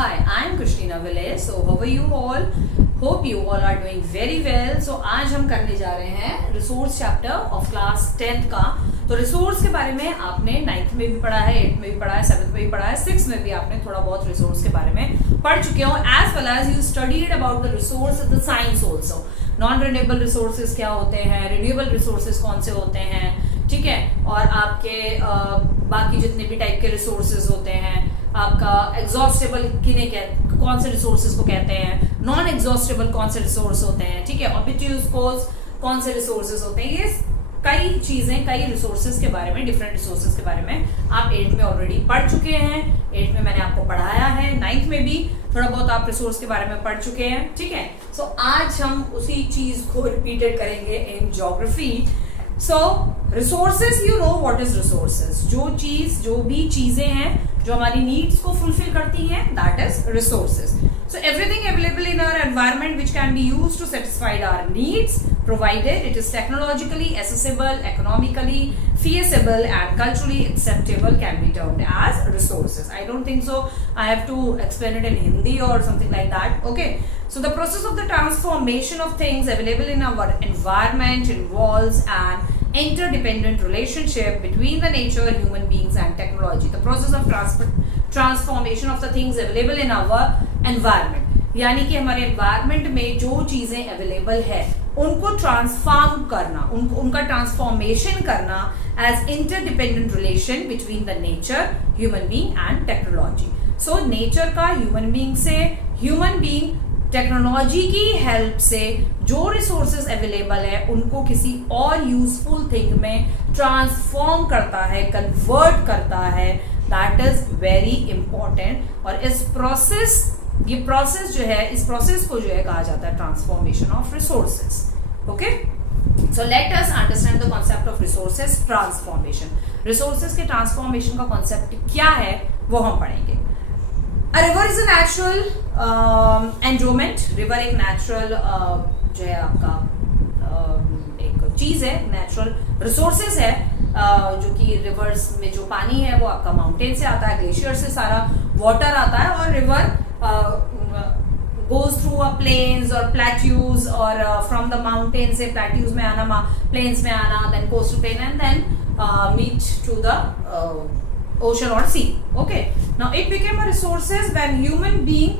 Hi, I am Christina Villay. So how are you all? Hope you all are doing very well. So आज हम करने जा रहे हैं resource chapter of class 10th का. तो रिसोर्स के बारे में आपने 9th में भी पढ़ा है, 8th में भी पढ़ा है, 7th में भी पढ़ा है, 6th में भी आपने थोड़ा बहुत रिसोर्स के बारे में पढ़ चुके हो. As well as you studied about the resource the science also. Non renewable resources क्या होते हैं, रिन्यूएबल रिसोर्सेज कौन से होते हैं, ठीक है, और आपके बाकी जितने भी टाइप के रिसोर्सेज होते हैं, आपका एग्जॉस्टेबल कौन से रिसोर्सेज को कहते हैं, नॉन एग्जॉस्टेबल कौन से रिसोर्स होते हैं, ठीक है, ऑब्जेक्टिव्स कौन से रिसोर्सेज होते हैं. ये कई चीजें, कई रिसोर्सेज के बारे में, डिफरेंट रिसोर्सेज के बारे में आप 8th में ऑलरेडी पढ़ चुके हैं. 8th में मैंने आपको पढ़ाया है, 9th में भी थोड़ा बहुत आप रिसोर्स के बारे में पढ़ चुके हैं, ठीक है. सो आज हम उसी चीज को रिपीटेड करेंगे in geography. So resources, you know what is resources. जो भी चीजें हैं जो हमारी नीड्स को फुलफिल करती हैं, that is resources. So everything available in our environment which can be used to satisfy our needs, provided it is technologically accessible, economically feasible and culturally acceptable, can be termed as resources. I don't think so I have to explain it in Hindi or something like that. Okay, so the process of the transformation of things available in our environment involves an interdependent relationship between the nature, human beings and technology. The process of transformation of the things available in our environment, यानी कि हमारे environment में जो चीजें available है उनको transform करना, उनका ट्रांसफॉर्मेशन करना as interdependent relation between the nature, human being and technology. So nature का human being से, human being टेक्नोलॉजी की हेल्प से जो रिसोर्सेज अवेलेबल है उनको किसी और यूजफुल थिंग में ट्रांसफॉर्म करता है, कन्वर्ट करता है. That is very important. और इस प्रोसेस जो है, इस प्रोसेस को जो है कहा जाता है transformation of resources. Okay, so let us understand the concept of resources transformation. Resources के ट्रांसफॉर्मेशन का कॉन्सेप्ट क्या है वो हम पढ़ेंगे. A river is a natural endowment. River एक नेचुरल जो है आपका एक चीज है, नेचुरल रिसोर्सेज है, जो कि रिवर्स में जो पानी है वो आपका माउंटेन से आता है, ग्लेशियर से सारा वाटर आता है, और river goes through a plains or plateaus or from the mountains से plateaus में आना, plains में आना, then coastal plain and then meet to the ocean or sea. Okay, now it became a resources when human being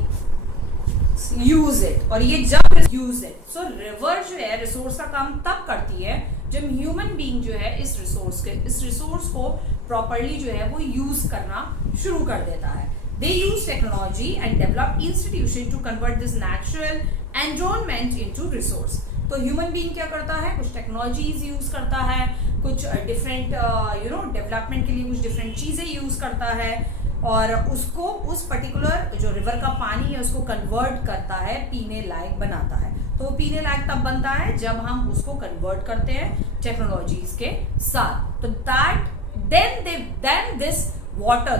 use it. और ये जब use it, so river जो है रिसोर्स का काम तब करती है जब ह्यूमन बीइंग जो है इस रिसोर्स को प्रॉपरली जो है वो यूज करना शुरू कर देता है. They use technology and develop institution to convert this natural environment into resource. तो ह्यूमन बीइंग क्या करता है, कुछ टेक्नोलॉजीज यूज करता है, कुछ डिफरेंट डेवलपमेंट के लिए कुछ डिफरेंट चीजें यूज करता है, और उसको उस पर्टिकुलर जो रिवर का पानी है उसको कन्वर्ट करता है, पीने लायक बनाता है. तो पीने लायक तब बनता है जब हम उसको कन्वर्ट करते हैं टेक्नोलॉजीज के साथ. तो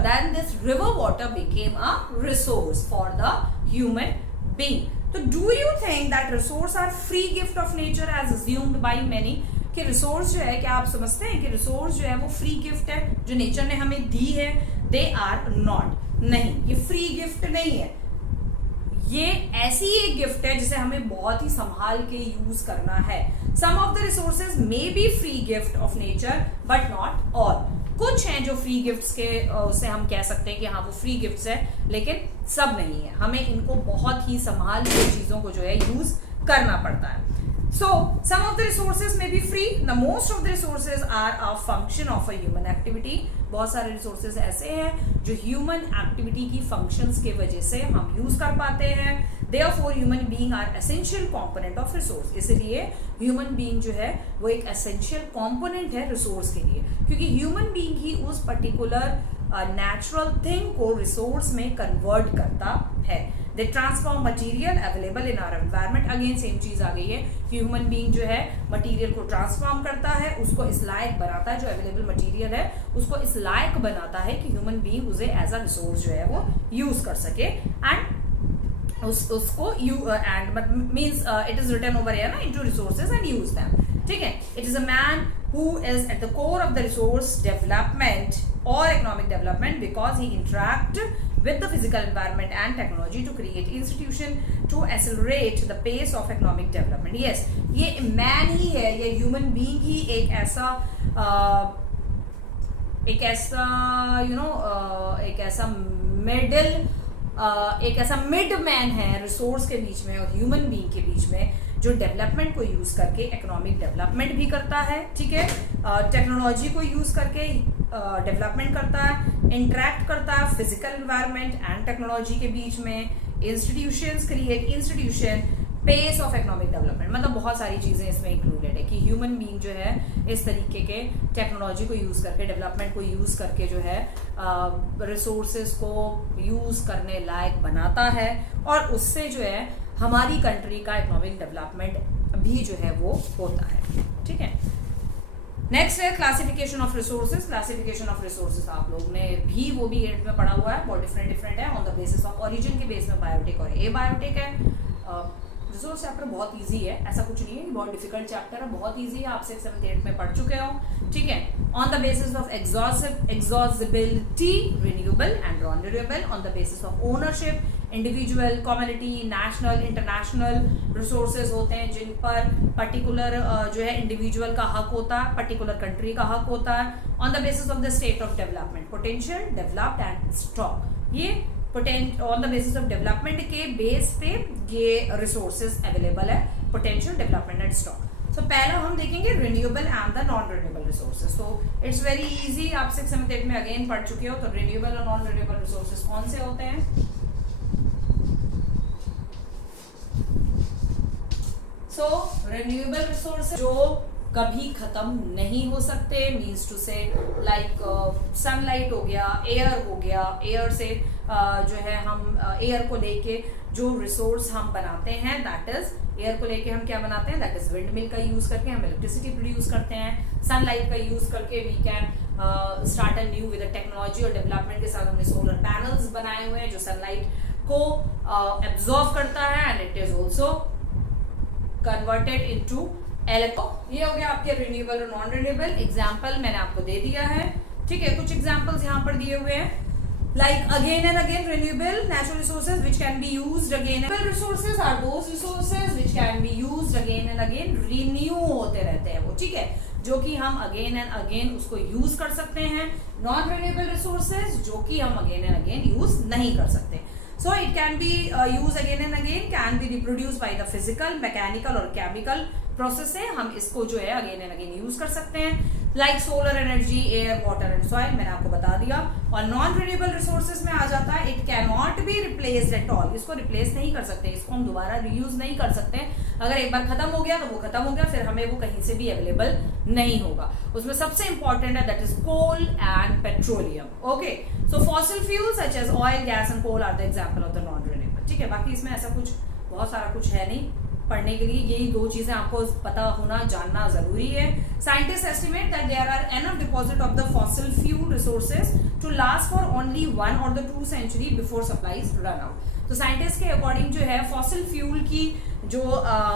then this river water became a resource for the human being. So do you think that resource are free gift of nature as assumed by many? कि रिसोर्स जो है, क्या आप समझते हैं कि रिसोर्स जो है वो फ्री गिफ्ट है जो नेचर ने हमें दी है? They are not. नहीं, ये फ्री गिफ्ट नहीं है. ये ऐसी एक गिफ्ट है जिसे हमें बहुत ही संभाल के यूज करना है. Some of the resources may be free gift of nature but not all. कुछ हैं जो फ्री गिफ्ट्स के उसे हम कह सकते हैं कि हाँ वो फ्री गिफ्ट्स है, लेकिन सब नहीं है. हमें इनको बहुत ही संभाल के चीजों को जो है यूज करना पड़ता है. So some of the resources may be free. The most of the resources are a function of a human activity. बहुत सारे resources ऐसे हैं जो human activity की functions के वजह से हम use कर पाते हैं. Therefore human being are essential component of resource. इसलिए human being जो है वो एक essential component है resource के लिए, क्योंकि human being ही उस particular natural thing को resource में convert करता है. They transform material available in our environment. Again same चीज आ गई है कि ह्यूमन बीइंग जो है मटेरियल को ट्रांसफॉर्म करता है, उसको इस लायक बनाता है, जो अवेलेबल मटेरियल है उसको इस लायक बनाता है कि ह्यूमन बीइंग उसे एज अ रिसोर्स जो है वो यूज कर सके. एंड उसको means it is written over here ना, into resources and use them. ठीक है, it is a man who is at the core of the resource development or economic development because he interact with the physical environment and technology to create institution to accelerate the pace of economic development. Yes, ये man ही है, ये human being ही एक ऐसा एक ऐसा mid man है resource के बीच में और ह्यूमन बीइंग के बीच में, जो डेवलपमेंट को यूज करके इकोनॉमिक डेवलपमेंट भी करता है, ठीक है, टेक्नोलॉजी को यूज करके डेवलपमेंट करता है, इंटरेक्ट करता है फिजिकल एनवायरनमेंट एंड टेक्नोलॉजी के बीच में, institutions create institution, pace of economic development, मतलब बहुत सारी चीज़ें इसमें इंक्लूडेड है कि ह्यूमन बीइंग जो है इस तरीके के टेक्नोलॉजी को यूज़ करके, डेवलपमेंट को यूज़ करके जो है रिसोर्सेज को यूज़ करने लायक बनाता है और उससे जो है हमारी कंट्री का इकोनॉमिक डेवलपमेंट भी जो है वो होता है, ठीक है। नेक्स्ट है classification of resources. Classification of resources आप लोग ने भी वो भी 8 में पढ़ा हुआ है, बहुत डिफरेंट है। On the basis of origin के बेस में बायोटिक और ए बायोटिक है। रिसोर्स चैप्टर बहुत इजी है, ऐसा कुछ नहीं है कि बहुत डिफिकल्ट चैप्टर है, बहुत इजी है, आप 6, 7, 8 में पढ़ चुके हो, ठीक है। On the basis of exhaustibility, renewable and non renewable, on the basis of ownership, individual, community, national, international resources होते हैं जिन पर पर्टिकुलर जो है इंडिविजुअल का हक होता है, पर्टिकुलर कंट्री का हक होता है। On the basis of the state of development, potential, developed and stock, ये on the basis of development के बेस पे ये रिसोर्सेज अवेलेबल है, potential, development and stock. So पहला हम देखेंगे renewable and the non renewable resources. So it's very easy, आप 6, 7, 8 में अगेन पढ़ चुके हो। तो रिन्यूएबल और नॉन रिन्यूएबल रिसोर्सेज कौन से होते हैं? सो रिन्यूएबल रिसोर्सेज जो कभी खत्म नहीं हो सकते, मीन्स टू से लाइक सनलाइट हो गया, एयर हो गया, एयर से जो है हम एयर को लेके जो रिसोर्स हम बनाते हैं, दैट इज एयर को लेके हम क्या बनाते हैं, दैट इज विंड मिल का यूज करके हम इलेक्ट्रिसिटी प्रोड्यूस करते हैं। सनलाइट का यूज करके we can start a new with technology और डेवलपमेंट के साथ हमने सोलर पैनल्स बनाए हुए हैं जो सनलाइट को एब्जॉर्ब करता है and it is also converted into electron. ये हो गया आपके रिन्यूएबल और नॉन रिन्यूएबल। एग्जांपल मैंने आपको दे दिया है, ठीक है। कुछ एग्जांपल्स यहाँ पर दिए हुए हैं, like again and again renewable natural resources which can be used again. Renewable resources are those resources which can be used again and again, renew होते रहते हैं वो, ठीक है, जो कि हम again and again उसको यूज कर सकते हैं। non renewable resources जो कि हम again and again यूज नहीं कर सकते। So it can be used again and again, can be reproduced by the physical, mechanical और chemical प्रोसेस से हम इसको जो है अगेन एंड अगेन यूज कर सकते हैं, like solar energy, air, water and soil, मैंने आपको बता दिया। और नॉन रिन्यूएबल रिसोर्सेज में आ जाता है, it can not be replaced at all, इसको रिप्लेस नहीं कर सकते, इसको हम दोबारा रीयूज नहीं कर सकते। अगर एक बार खत्म हो गया तो वो खत्म हो गया, फिर हमें वो कहीं से भी अवेलेबल नहीं होगा। उसमें सबसे इंपॉर्टेंट है that is coal and petroleum. Okay, so fossil fuel such as oil, gas and coal are the example of the non renewable, ठीक है। बाकी इसमें ऐसा कुछ बहुत सारा कुछ है नहीं पढ़ने के लिए, यही 2 चीजें आपको पता होना, जानना जरूरी है। Scientist estimate that there are enough deposit of the fossil fuel resources to last for only 1 or 2 century before supplies run out. तो साइंटिस्ट के अकॉर्डिंग जो है फॉसिल फ्यूल की जो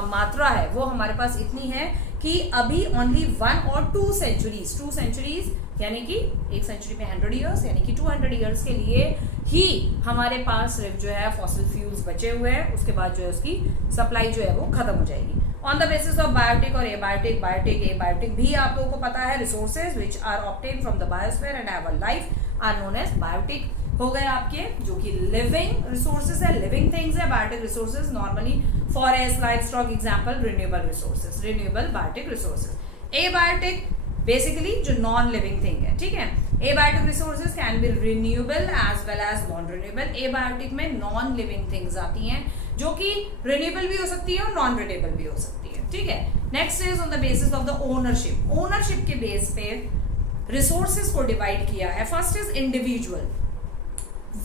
मात्रा है वो हमारे पास इतनी है कि अभी ओनली 1 or 2 सेंचुरीज यानी कि 1 सेंचुरी में 100 ईयर्स यानी कि 200 ईयर्स के लिए ही हमारे पास सिर्फ जो है फॉसिल फ्यूल्स बचे हुए हैं, उसके बाद जो है उसकी सप्लाई जो है वो खत्म हो जाएगी। On the basis of biotic और एबायोटिक भी आप लोगों को पता है, resources which are obtain from the biosphere and have a life are known as biotic हो गए आपके, जो कि लिविंग रिसोर्सेज है, लिविंग थिंग्स है। Biotic resources normally forest, livestock, example renewable resources, renewable biotic resources. Abiotic basically जो non living thing है, ठीक है। Abiotic resources can be renewable as well as non renewable. Abiotic में non living things आती हैं जो कि रिन्यूएबल भी हो सकती है और नॉन रिन्यूएबल भी हो सकती है, ठीक है। Next is on the basis of the ownership. Ownership के बेस पे रिसोर्सेज को डिवाइड किया है। फर्स्ट इज इंडिविजुअल,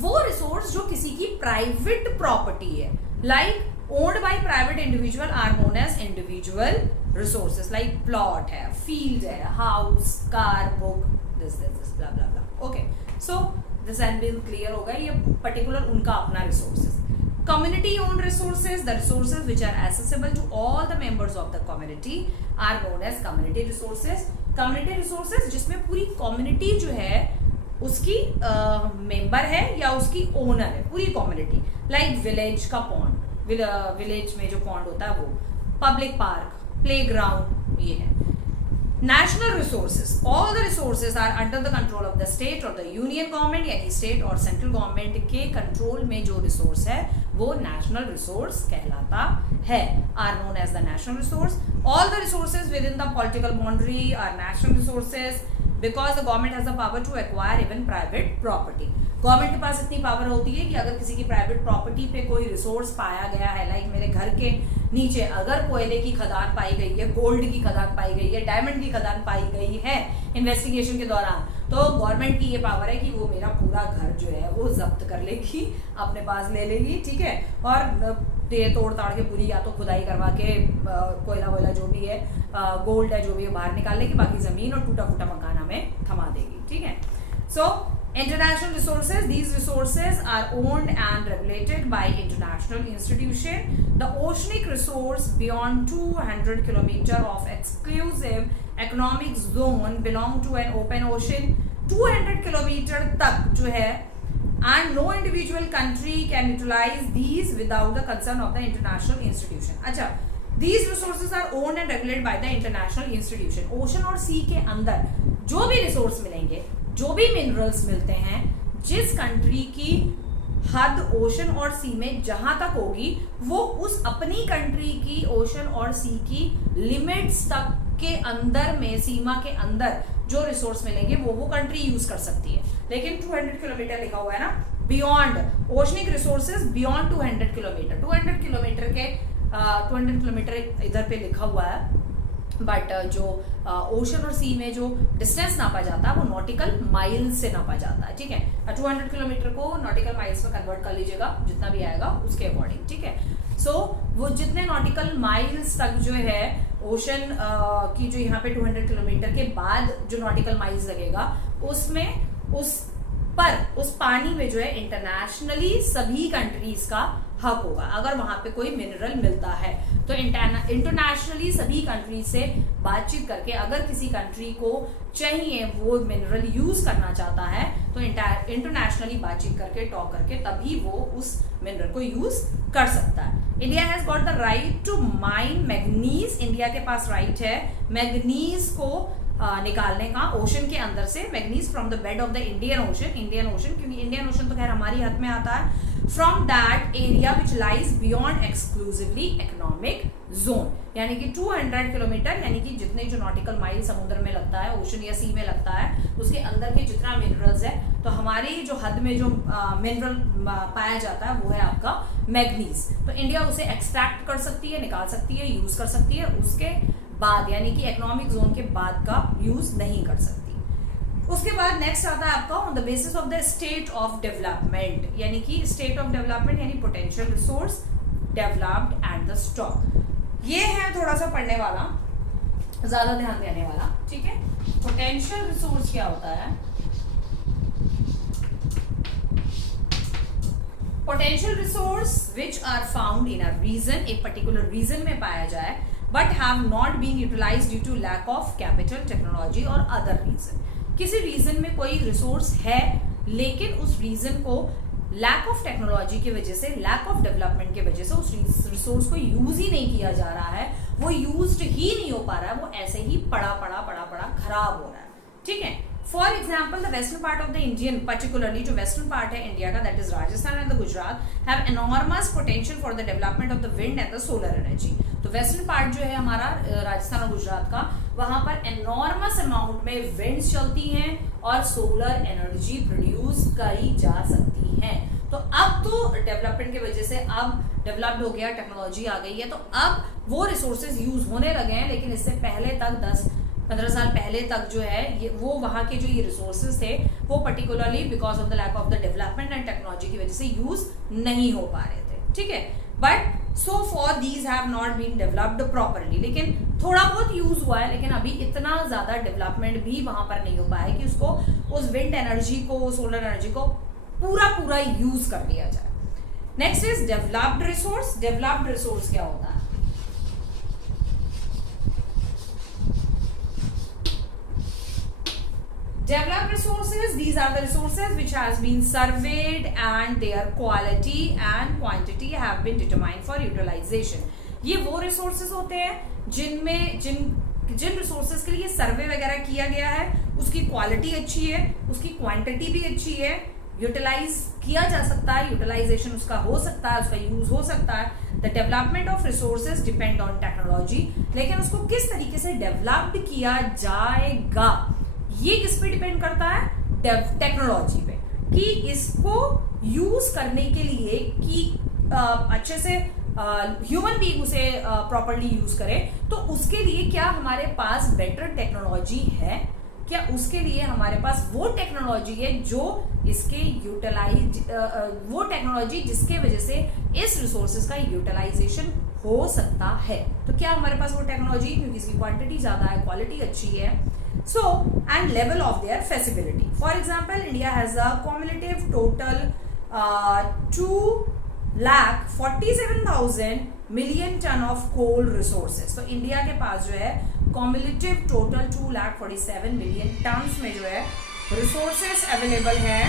वो रिसोर्स जो किसी की प्राइवेट प्रॉपर्टी है, like owned by private individual are known as individual resources, like plot है, फील्ड है, house, car, book, this blah blah blah. Okay, so this and will clear होगा, ये particular उनका अपना resources. Community owned resources, the resources which are accessible to all the members of the community are known as community resources. Community resources जिसमें पूरी community जो है उसकी member है या उसकी ओनर है, पूरी कम्युनिटी। लाइक विलेज का पॉन्ड, विलेज में जो पॉन्ड होता है वो, पब्लिक पार्क, प्लेग्राउंड, ये है। National resources, all the resources are under the control of the state और द यूनियन गवर्नमेंट, यानी स्टेट और सेंट्रल गवर्नमेंट के कंट्रोल में जो रिसोर्स है वो नेशनल रिसोर्स कहलाता है, are known as the national resource. All the resources within the political boundary are national resources because the government has the power to acquire even private property. Government के पास इतनी power होती है कि अगर किसी की प्राइवेट प्रॉपर्टी पे कोई रिसोर्स पाया गया है, लाइक मेरे घर के नीचे अगर कोयले की खदान पाई गई है, गोल्ड की खदान पाई गई है, डायमंड की खदान पाई गई है इन्वेस्टिगेशन के दौरान, तो गवर्नमेंट की ये पावर है कि वो मेरा पूरा घर जो है वो जब्त कर लेगी, अपने पास ले लेगी, ठीक है, और तोड़ ताड़ के पूरी या तो खुदाई करवा के कोयला वोयला जो भी है, गोल्ड है जो भी है बाहर निकाल लेगी, बाकी जमीन और टूटा फूटा मकान हमें थमा देगी, ठीक है। सो international resources, these resources are owned and regulated by international institution. The oceanic resource beyond 200 kilometer of exclusive economic zone belong to an open ocean. 200 kilometer तक जो है, and no individual country can utilize these without the consent of the international institution. अच्छा, these resources are owned and regulated by the international institution. Ocean और सी के अंदर जो भी resource मिलेंगे, जो भी मिनरल्स मिलते हैं, जिस कंट्री की हद ओशन और सी में जहां तक होगी, वो उस अपनी कंट्री की ओशन और सी की लिमिट्स तक के अंदर में, सीमा के अंदर जो रिसोर्स मिलेंगे वो कंट्री यूज कर सकती है। लेकिन 200 किलोमीटर लिखा हुआ है ना, beyond oceanic resources beyond 200 kilometre, 200 kilometre के 200 किलोमीटर इधर पे लिखा हुआ है, बट जो ओशन और सी में जो डिस्टेंस नापा जाता है वो नॉटिकल माइल्स से नापा जाता है, ठीक है। 200 किलोमीटर को नॉटिकल माइल्स में कन्वर्ट कर लीजिएगा, जितना भी आएगा उसके अकॉर्डिंग, ठीक है। सो वो जितने नॉटिकल माइल्स तक जो है ओशन की, जो यहाँ पे 200 किलोमीटर के बाद जो नॉटिकल माइल्स लगेगा, उसमें उस पानी में जो है इंटरनेशनली सभी कंट्रीज का हक होगा। अगर वहां पे कोई मिनरल मिलता है तो इंटरनेशनली सभी कंट्री से बातचीत करके, अगर किसी कंट्री को चाहिए वो मिनरल यूज करना चाहता है, तो इंटरनेशनली बातचीत करके, टॉक करके, तभी वो उस मिनरल को यूज कर सकता है। India has got the right to mine manganese, India के पास राइट है मैग्नीज को निकालने का ओशन के अंदर से, manganese from the bed of the Indian ocean, क्योंकि इंडियन ओशन तो खैर हमारी हद में आता है, from that area which lies beyond exclusively economic zone, यानी कि 200 किलोमीटर, यानी कि जितने जो नॉटिकल माइल समुद्र में लगता है, ओशन या सी में लगता है, उसके अंदर के जितना मिनरल्स है, तो हमारी जो हद में जो मिनरल पाया जाता है वो है आपका मैग्नीज। तो इंडिया उसे एक्सट्रैक्ट कर सकती है, निकाल सकती है, यूज कर सकती है, उसके बाद यानी कि इकोनॉमिक जोन के बाद का यूज नहीं कर सकती। उसके बाद नेक्स्ट आता है आपका on the basis of the state of development, यानी कि स्टेट ऑफ डेवलपमेंट यानी potential resource, developed and the stock. ये है थोड़ा सा पढ़ने वाला, ज्यादा ध्यान देने वाला, ठीक है। पोटेंशियल रिसोर्स क्या होता है? Potential resource which are found in a region, एक पर्टिकुलर रीजन में पाया जाए, but have not been utilized due to lack of capital, technology और अदर रीजन। किसी रीजन में कोई रिसोर्स है, लेकिन उस रीजन को लैक ऑफ टेक्नोलॉजी की वजह से, लैक ऑफ डेवलपमेंट की वजह से उस रिसोर्स को यूज ही नहीं किया जा रहा है, वो यूज्ड ही नहीं हो पा रहा है, वो ऐसे ही पड़ा खराब हो रहा है, ठीक है। For example the western part of the Indian, particularly जो वेस्टर्न पार्ट है इंडिया का, that is Rajasthan and the Gujarat, have enormous potential for the development of the wind and the solar energy. तो वेस्टर्न पार्ट जो है हमारा राजस्थान और गुजरात का, वहां पर एनॉर्मस अमाउंट में विंड्स चलती हैं और सोलर एनर्जी प्रोड्यूस करी जा सकती है। तो अब तो डेवलपमेंट की वजह से अब डेवलप्ड हो गया, टेक्नोलॉजी आ गई है, तो अब वो रिसोर्सेज यूज होने लगे हैं, लेकिन इससे पहले तक 10-15 साल पहले तक जो है वो वहां के जो ये रिसोर्सेज थे वो particularly because of the lack of the development and technology की वजह से यूज नहीं हो पा रहे थे, ठीक है। But so far these have not been developed properly, लेकिन थोड़ा बहुत यूज हुआ है, लेकिन अभी इतना ज्यादा डेवलपमेंट भी वहां पर नहीं हो पाया है कि उसको, उस विंड एनर्जी को, सोलर एनर्जी को पूरा यूज कर लिया जाए। Next is developed resource. Developed resource क्या होता है? Developed resources, these are the resources which has been surveyed and their quality and quantity have been determined for utilization. ये वो resources होते हैं जिन resources के लिए सर्वे वगैरह किया गया है, उसकी क्वालिटी अच्छी है, उसकी क्वांटिटी भी अच्छी है, यूटिलाइज किया जा सकता है, यूटिलाइजेशन उसका हो सकता है, उसका यूज हो सकता है. The development of resources depend on technology. लेकिन उसको किस तरीके से डेवलप्ड किया जाएगा ये किस पे डिपेंड करता है? टेक्नोलॉजी पे, कि इसको यूज करने के लिए कि अच्छे से ह्यूमन बीइंग उसे प्रॉपरली यूज करे, तो उसके लिए क्या हमारे पास बेटर टेक्नोलॉजी है? क्या उसके लिए हमारे पास वो टेक्नोलॉजी है जो इसके वो टेक्नोलॉजी जिसके वजह से इस रिसोर्सेज का यूटिलाइजेशन हो सकता है? तो क्या हमारे पास वो टेक्नोलॉजी, क्योंकि इसकी क्वांटिटी ज्यादा है, क्वालिटी अच्छी है. So and level of their feasibility. For example, India has a cumulative total 2,47,000 million ton of coal resources. तो इंडिया के पास जो है cumulative total 2,47 million tons में जो है रिसोर्सेस अवेलेबल है,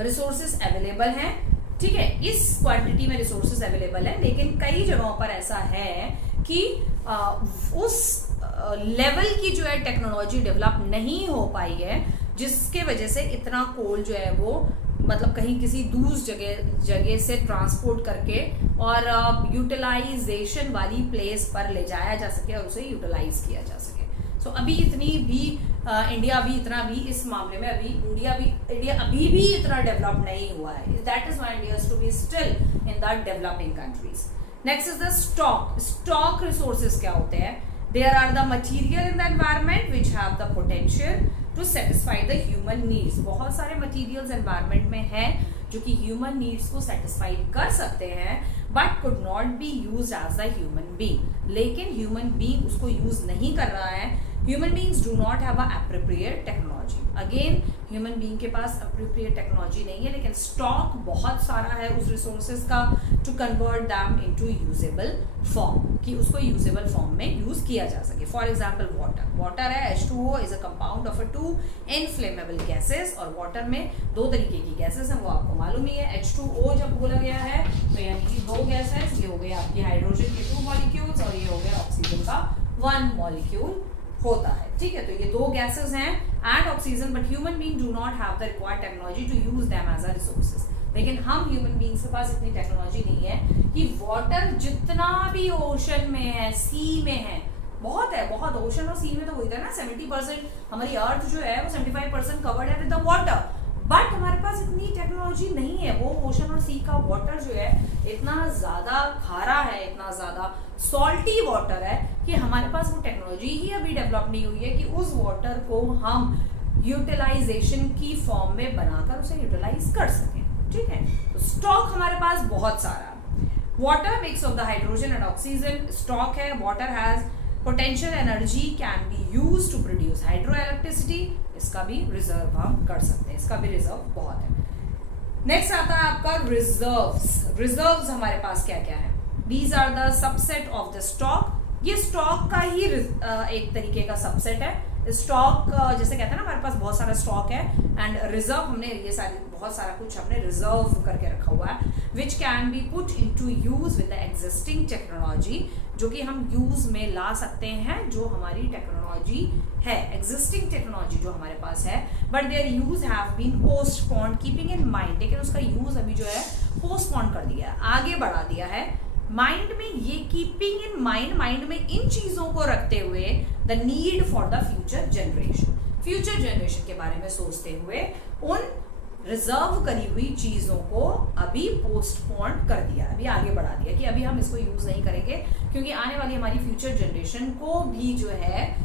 रिसोर्सेस अवेलेबल हैं. ठीक है, इस क्वांटिटी में रिसोर्सेस अवेलेबल है. लेकिन कई जगहों पर ऐसा है कि उस लेवल की जो है टेक्नोलॉजी डेवलप नहीं हो पाई है, जिसके वजह से इतना कोल जो है वो मतलब कहीं किसी दूसरी जगह से ट्रांसपोर्ट करके और यूटिलाइजेशन वाली प्लेस पर ले जाया जा सके और उसे यूटिलाइज किया जा सके. सो अभी इतनी भी इंडिया भी इतना भी इस मामले में इंडिया अभी भी इतना डेवलप नहीं हुआ है. That is why India is to be still in the developing countries. Next is the stock. Stock resources क्या होते हैं? There are the material in the environment which have the potential to satisfy the human needs. बहुत सारे materials environment में हैं जो कि human needs को सेटिस्फाई कर सकते हैं, but could not be use as a human being. लेकिन ह्यूमन बीइंग उसको यूज नहीं कर रहा है. Human beings do not have a appropriate technology. Again human being के पास एप्रोप्रिएट टेक्नोलॉजी नहीं है, लेकिन स्टॉक बहुत सारा है उस रिसोर्सेज का to convert them into usable form, कि उसको यूजेबल फॉर्म में यूज किया जा सके. फॉर एग्जाम्पल वाटर है, H2O is a compound of 2 inflammable gases. और वाटर में दो तरीके की गैसेस हैं, वो आपको मालूम ही है. H2O जब बोला गया है तो यानी कि दो गैसेस, ये हो गए आपकी हाइड्रोजन के 2 मॉलिक्यूल्स और ये हो गया ऑक्सीजन का 1 मॉलिक्यूल होता है. ठीक है, तो ये दो गैसेस हैं and oxygen, but human being do not have the required technology to use them as a resources. लेकिन हम ह्यूमन बीइंग्स के पास इतनी टेक्नोलॉजी नहीं है कि वाटर जितना भी ओशन में है, सी में है, बहुत है, बहुत. ओशन और सी में तो होता है ना 70% हमारी अर्थ जो है वो 75% कवर्ड है विद द वाटर. बट हमारे पास इतनी टेक्नोलॉजी नहीं है. वो ओशन और सी का वाटर जो है इतना ज्यादा खारा है, इतना ज्यादा सॉल्टी वाटर है कि हमारे पास वो टेक्नोलॉजी ही अभी डेवलप नहीं हुई है कि उस वाटर को हम यूटिलाइजेशन की फॉर्म में बनाकर उसे यूटिलाइज कर सकें. ठीक है, तो स्टॉक हमारे पास बहुत सारा. Water mix of the hydrogen and oxygen stock है. Water has potential energy can be use to produce hydro electricity. इसका भी रिजर्व हम कर सकते हैं, इसका भी रिजर्व बहुत है. नेक्स्ट आता है आपका रिजर्व्स. रिजर्व्स हमारे पास क्या क्या है? These are the subset of the stock. ये स्टॉक का ही एक तरीके का सबसेट है. स्टॉक जैसे कहते हैं ना, हमारे पास बहुत सारा स्टॉक है एंड रिजर्व हमने ये सारी बहुत सारा कुछ हमने रिजर्व करके रखा हुआ है, which can be put into use with the existing technology, जो कि हम यूज में ला सकते हैं जो हमारी टेक्नोलॉजी है, एग्जिस्टिंग टेक्नोलॉजी जो हमारे पास है. But their use have been postponed keeping in mind. लेकिन उसका यूज अभी जो है पोस्टपोन कर दिया है, आगे बढ़ा दिया है. माइंड में ये कीपिंग इन माइंड में इन चीजों को रखते हुए the need for the future generation के बारे में सोचते हुए उन रिजर्व करी हुई चीजों को अभी पोस्टपोन कर दिया, अभी आगे बढ़ा दिया कि अभी हम इसको यूज नहीं करेंगे, क्योंकि आने वाली हमारी फ्यूचर जनरेशन को भी जो है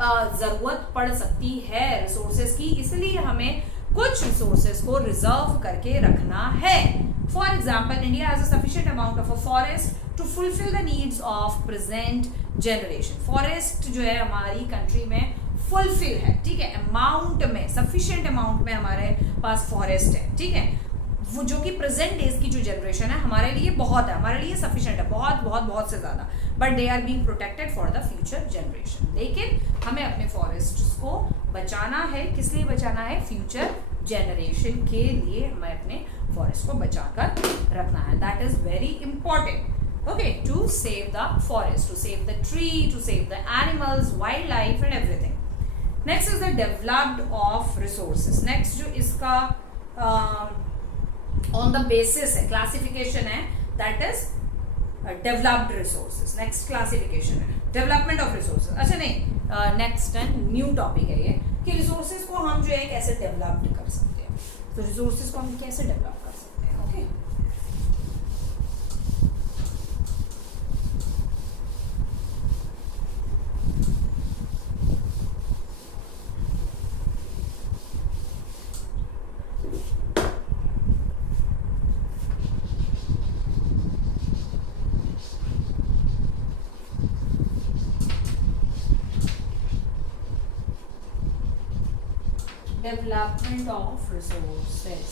जरूरत पड़ सकती है रिसोर्सेज की. इसलिए हमें कुछ रिसोर्सेज को रिजर्व करके रखना है. For example, India has a sufficient amount of a forest to fulfil the needs of present generation. Forest जो है हमारी कंट्री में फुलफिल है. ठीक है, अमाउंट में, सफिशिएंट अमाउंट में हमारे पास फॉरेस्ट है. ठीक है, वो जो कि प्रेजेंट डेज की जो जनरेशन है हमारे लिए बहुत है, हमारे लिए सफिशिएंट है, बहुत बहुत बहुत से ज़्यादा, but they are being protected for the future generation. लेकिन हमें अपने फॉरेस्ट्स को बचाना है, किस लिए बचाना है? फ्यूचर जनरेशन के लिए हमें अपने फॉरेस्ट को बचाकर रखना है। That is very important, okay, to save the forest, to save the tree, to save the animals, wildlife and everything. Next is the developed of resources. Next जो इसका on the basis है, classification है, that is developed resources. Next classification है development of resources. अच्छा नहीं, next new topic है ये कि resources को हम जो है कैसे developed कर सकते हैं। तो resources को हम कैसे develop कर सकते हैं, okay? Development of resources.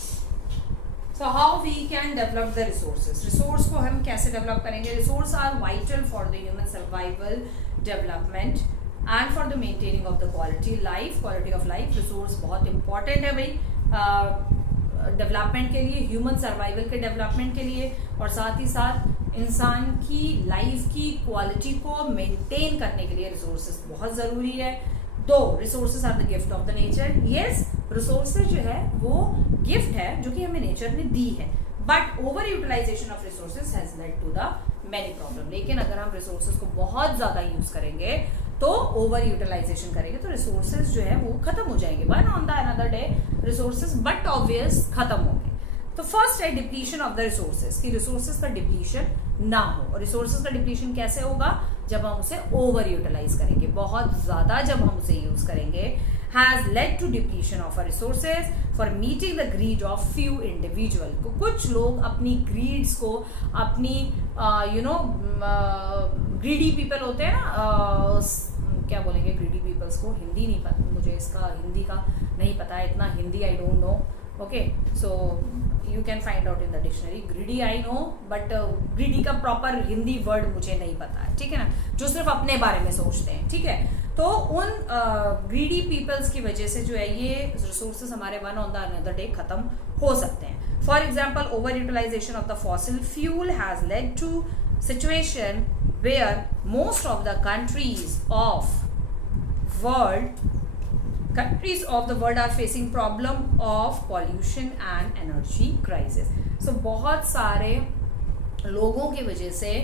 So how we can develop the resources? Resource को हम कैसे develop करेंगे? Resources are vital for the human survival, development and for the maintaining of the quality of life. Resource बहुत important है भाई development के लिए, human survival के डेवलपमेंट के लिए, और साथ ही साथ इंसान की लाइफ की क्वालिटी को मेंटेन करने के लिए रिसोर्सेज बहुत ज़रूरी है। दो, resources are the gift of the nature. Yes, resources जो है वो गिफ्ट है जो कि हमें नेचर ने दी है, but over utilization of resources has led to the many problem. लेकिन अगर हम रिसोर्सेज को बहुत ज़्यादा यूज करेंगे तो ओवर यूटिलाइजेशन करेंगे तो रिसोर्सेज जो है वो खत्म हो जाएंगे, one on the another day resources but obvious खत्म होंगे। तो फर्स्ट है डिप्लीशन ऑफ द रिसोर्सेज, कि रिसोर्सेज का डिप्लीशन ना हो। और रिसोर्सेज का डिप्लीशन कैसे होगा? जब हम उसे ओवर यूटिलाइज करेंगे, बहुत ज्यादा जब हम उसे यूज करेंगे। Has led to depletion of resources for meeting the greed of few individual. कुछ लोग अपनी ग्रीड्स को, अपनी ग्रीडी पीपल होते हैं ना, क्या बोलेंगे ग्रीडी पीपल्स को? हिंदी नहीं पता मुझे, इसका हिंदी का नहीं पता है, इतना Hindi I don't know. Okay, so you can find out in the dictionary. Greedy I know, but greedy का प्रॉपर हिंदी वर्ड मुझे नहीं पता है, ठीक है ना, जो सिर्फ अपने बारे में सोचते हैं, ठीक है। तो उन ग्रीडी पीपल्स की वजह से जो है ये रिसोर्सेज हमारे one on the another day खत्म हो सकते हैं। For example, over utilization of the fossil fuel has led to situation where most of the countries of the world are facing problem of pollution and energy crisis. So बहुत सारे लोगों की वजह से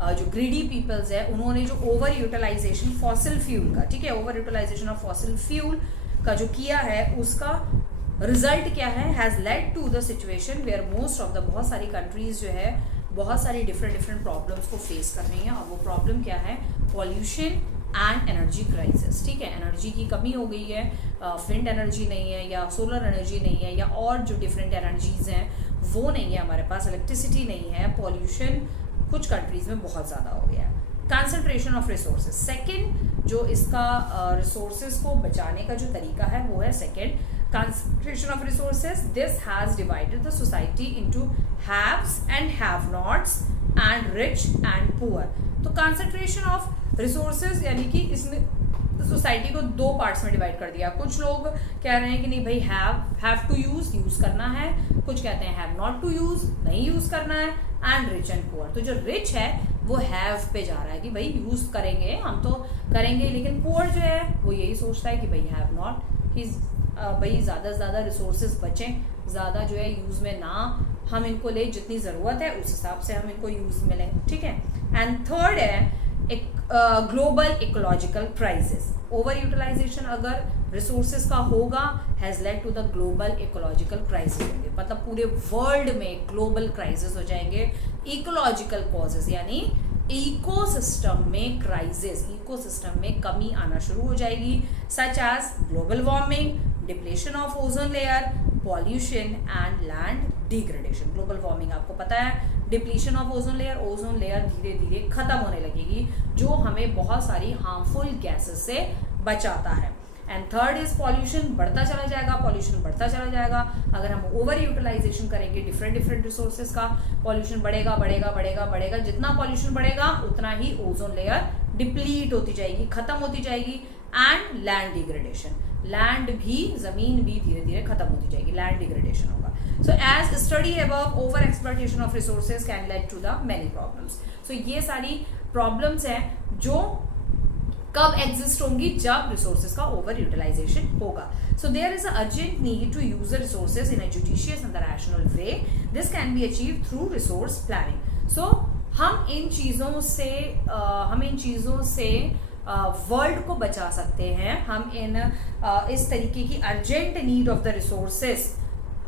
जो ग्रीडी पीपल्स है उन्होंने जो ओवर यूटिलाइजेशन फॉसिल फ्यूल का, ठीक है, over utilization of fossil fuel का जो किया है उसका रिजल्ट क्या है? Has led to the situation where most of the, बहुत सारी कंट्रीज जो है बहुत सारी डिफरेंट प्रॉब्लम्स को फेस कर रही हैं। और वो प्रॉब्लम क्या है? पॉल्यूशन एंड एनर्जी क्राइसिस, ठीक है। एनर्जी की कमी हो गई है, विंड एनर्जी नहीं है, या सोलर एनर्जी नहीं है, या और जो डिफरेंट एनर्जीज हैं वो नहीं है हमारे पास, इलेक्ट्रिसिटी नहीं है, पॉल्यूशन कुछ कंट्रीज में बहुत ज़्यादा हो गया है। कंसंट्रेशन ऑफ रिसोर्सेज, सेकेंड जो इसका रिसोर्सेज को बचाने का जो तरीका है वो है second, concentration of resources. This has divided the society into haves and have-nots and rich and poor. तो concentration of resources यानी कि इसने सोसाइटी को दो पार्ट्स में डिवाइड कर दिया। कुछ लोग कह रहे हैं कि नहीं भाई हैव टू यूज करना है, कुछ कहते हैं हैव नॉट टू यूज, नहीं यूज करना है, एंड रिच एंड पुअर। तो जो रिच है वो हैव पे जा रहा है कि भाई यूज करेंगे, हम तो करेंगे, लेकिन पुअर जो है वो यही सोचता है कि भाई हैव नॉट, कि भाई ज़्यादा से ज़्यादा रिसोर्सेज बचें, ज़्यादा जो है यूज़ में ना हम इनको ले, जितनी ज़रूरत है उस हिसाब से हम इनको यूज़ में लें, ठीक है। एंड थर्ड है एक global ecological crisis. Over utilization अगर रिसोर्सेज का होगा has led to the global ecological crisis होंगे, मतलब पूरे वर्ल्ड में ग्लोबल क्राइसिस हो जाएंगे। इकोलॉजिकल कॉजेज यानी इकोसिस्टम में क्राइसिस, इकोसिस्टम में कमी आना शुरू हो जाएगी, such as global warming, depletion of ozone layer, pollution and land degradation. Global warming आपको पता है, डिप्लीशन ऑफ ओजोन लेयर धीरे धीरे खत्म होने लगेगी, जो हमें बहुत सारी हार्मफुल गैसेस से बचाता है। एंड थर्ड इज पॉल्यूशन बढ़ता चला जाएगा, पॉल्यूशन बढ़ता चला जाएगा। अगर हम ओवर यूटिलाइजेशन करेंगे डिफरेंट रिसोर्सेज का, पॉल्यूशन बढ़ेगा बढ़ेगा बढ़ेगा बढ़ेगा। जितना पॉल्यूशन बढ़ेगा उतना ही ओजोन लेयर डिप्लीट होती जाएगी, खत्म होती जाएगी। एंड लैंड डिग्रेडेशन, लैंड भी, जमीन भी धीरे धीरे खत्म होती जाएगी, लैंड डिग्रेडेशन होगा। So as study above, over exploitation of resources can lead to the many problems. So ये सारी प्रॉब्लम्स हैं जो कब एग्जिस्ट होंगी, जब रिसोर्सेज का ओवर यूटिलाइजेशन होगा। So there is urgent need to use the resources in a judicious and the rational way. This can be achieve through resource planning. So हम इन चीज़ों से वर्ल्ड को बचा सकते हैं। हम इस तरीके की urgent need of the resources,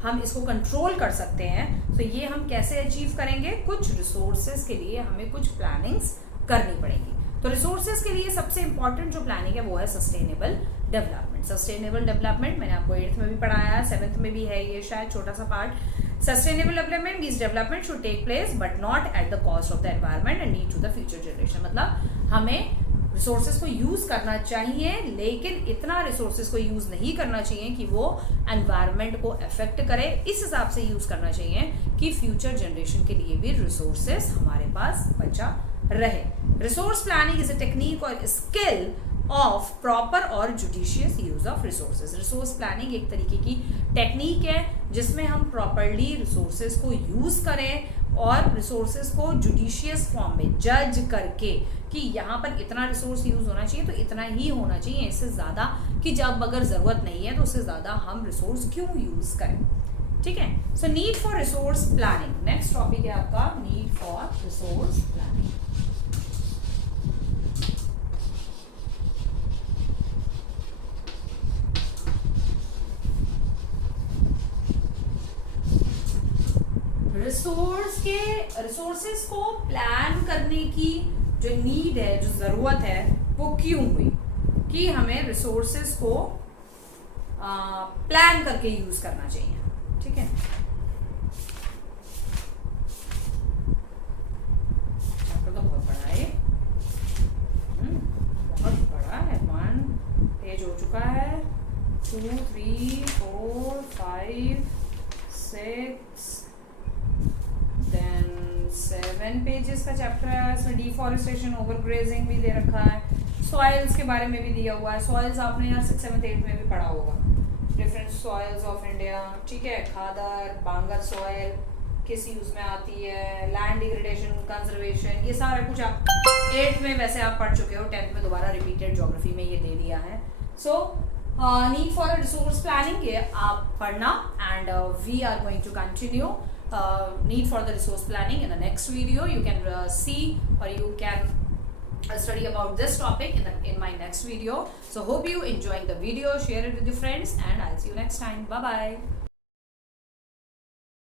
हम इसको कंट्रोल कर सकते हैं। तो ये हम कैसे अचीव करेंगे? कुछ रिसोर्सेज के लिए हमें कुछ प्लानिंग्स करनी पड़ेगी। तो रिसोर्सेज के लिए सबसे इंपॉर्टेंट जो प्लानिंग है वो है सस्टेनेबल डेवलपमेंट। सस्टेनेबल डेवलपमेंट मैंने आपको 8th में भी पढ़ाया है, 7th में भी है ये शायद छोटा सा part. Sustainable development means development should take place but not at the cost of the environment and need to the future generation. मतलब हमें रिसोर्सेज को यूज करना चाहिए, लेकिन इतना रिसोर्सेज को यूज नहीं करना चाहिए कि वो एनवायरनमेंट को अफेक्ट करे। इस हिसाब से यूज करना चाहिए कि फ्यूचर जनरेशन के लिए भी रिसोर्सेज हमारे पास बचा रहे। Resource planning is a technique और स्किल ऑफ प्रॉपर और judicious use of resources. Resource planning एक तरीके की टेक्निक है जिसमें हम प्रॉपरली रिसोर्सेज को यूज करें और रिसोर्सेज को जुडिशियस फॉर्म में जज करके कि यहाँ पर इतना रिसोर्स यूज होना चाहिए तो इतना ही होना चाहिए, इससे ज़्यादा कि जब अगर ज़रूरत नहीं है तो उससे ज़्यादा हम रिसोर्स क्यों यूज करें। ठीक है। So need for resource planning, next topic है आपका need for resource planning. Resources को प्लान करने की जो नीड है, जो जरूरत है, वो क्यों हुई कि हमें रिसोर्सेस को प्लान करके यूज करना चाहिए। ठीक है। चैप्टर तो बहुत बड़ा है, बहुत बड़ा है। 1 पेज हो चुका है, 2 3 4 5 6 देन 7 पेजेस का चैप्टर है। इसमें डिफॉरेस्टेशन, ओवरग्रेजिंग भी दे रखा है, सॉइल्स के बारे में भी दिया हुआ है। सॉइल्स आपने यार 6th 7th 8th में भी पढ़ा होगा, डिफरेंट सॉइल्स ऑफ इंडिया। ठीक है। खादर, बांगर सॉइल किस यूज में आती है, लैंड डिग्रेडेशन, कंजर्वेशन, ये सारा कुछ आप 8th में वैसे आप पढ़ चुके हो, 10th में दोबारा रिपीटेड ज्योग्राफी में ये दे दिया है। So need for resource planning ये आप पढ़ना and we are going to continue need for the resource planning in the next video. You can see or you can study about this topic in my next video. So hope you enjoying the video, share it with your friends, and I'll see you next time. Bye bye.